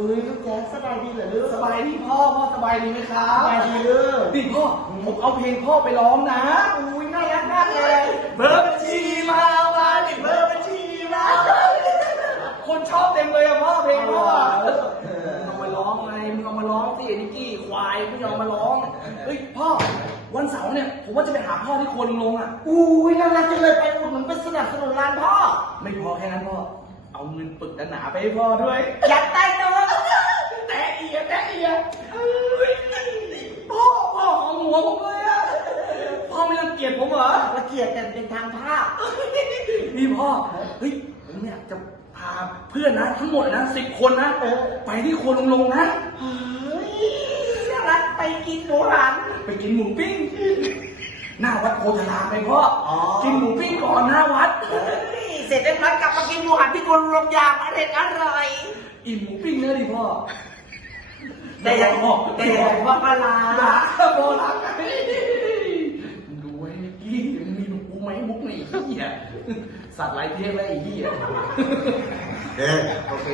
เฮ้ยลูกแจ๊คสบายดีเหรอลูกสบายดีพ่อพ่อสบายดีไหมครัสบบายดีลูกนี่พ่อผมเอาเพลงพ่อไปร้องนะอุ้ยน่ารักมากเลยเบอร์บัญชีมามาดิเบอร์บัญชีมาคนชอบเต็มเลยอะพ่อเพลงพ่อมึงเอามาร้องไงมึงเอามาร้องสิไอ้นิกกี้ควายมึงเอามาร้องเฮ้ยพ่อวันเสาร์เนี่ยผมว่าจะไปหาพ่อที่โคนลงอะอุ้ยน่ารักจังเลยไปอุดหนุนไปสนับสนุนร้านพ่อ ไม่พอแค่นั้นพ่อ เอาเงินปึกหนาๆไปให้พ่อด้วยอยากได้เนอะ แตะเอียแตะเอียเอ้ยพ่อพ่อของ หัวผมเลยอะพ่อไม่รังเกียจผมเหรอละเกียดกันเป็นทางภาพ นี่พ่อ เฮ้ย ผมเนี่ยจะพาเพื่อนนะ ทั้งหมดนะสิบคนนะเออ ไปที่ครัวลงลงนะ เฮ้ยน่ารักไปกินหมูหันไปกินหมูปิ้ง หน้าวัดโพธารามไปพ่อออ กินหมูปิ้งก่อนหน้าวัดเฮ้ยเสร็จเรียบร้อยกลับมากินหมูหันที่คนลงยามอร่อยอร่อย อิ่มหมูปิ้งเนื้อดิพ่อ แต่ยังพ่อแต่ยังว่าปลาร้าโบรักดูไว้เมื่อกี้มึงมีหนูกูไหมมุกนี่ไอ้เหี้ยสัตว์ไรเพี้ยนแล้วไอ้เหี้ย เอ๊ะโอเค